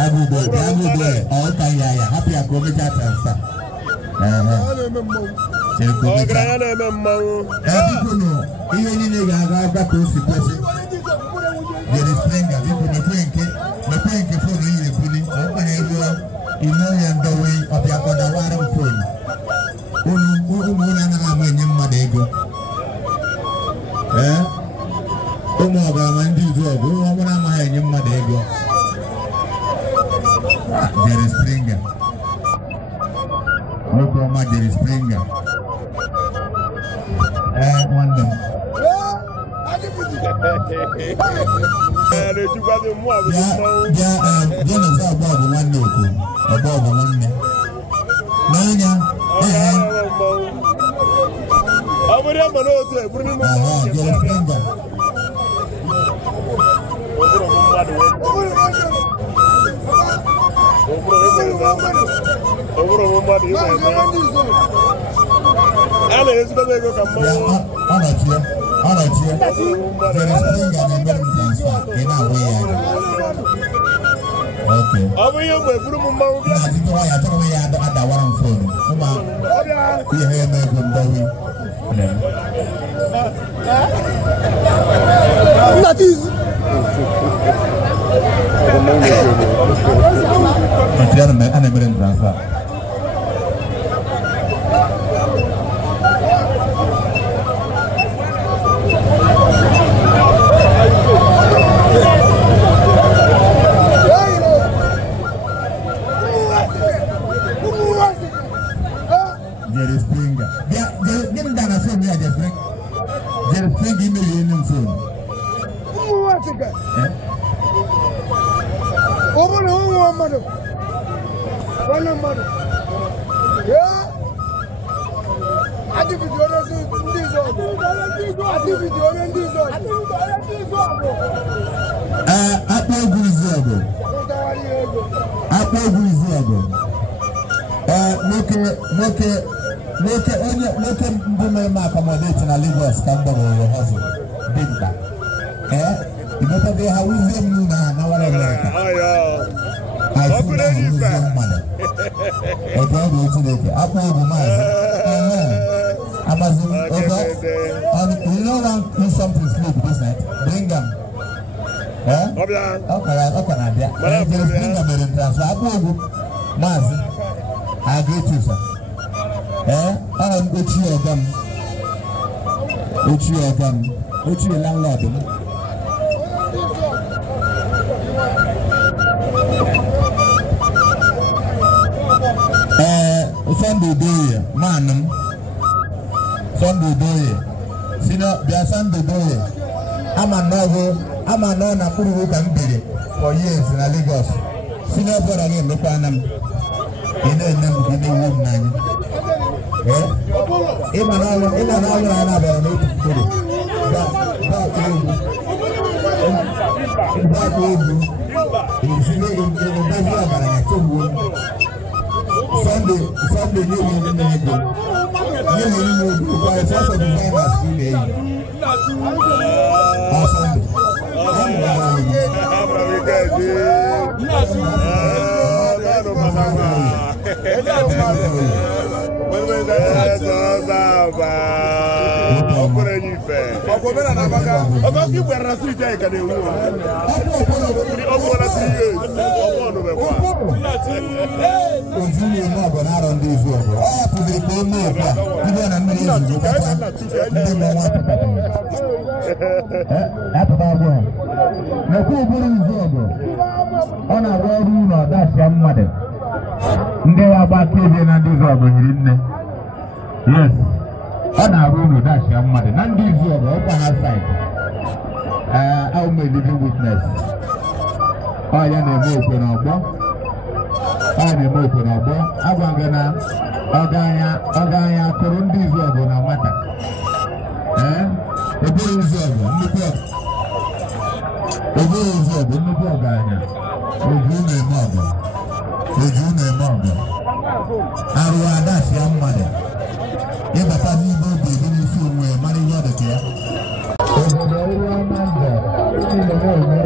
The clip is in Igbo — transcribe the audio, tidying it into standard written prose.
Agudo. All time, happy a comedy transfer. Jerry Springer. Oklahoma Jerry Springer. One them. For years in Lagos. Senior brother again, look at them. Yes. I'll make living witness. I am a open over. I am open over. I want to Ogaya Kurundis over no matter. The boy is over. The boy is over. The boy Ogaya. The June mother. Aruadash young mother. If a family will be in the room where money water care. obodo Iru Amanda, ndị na-eme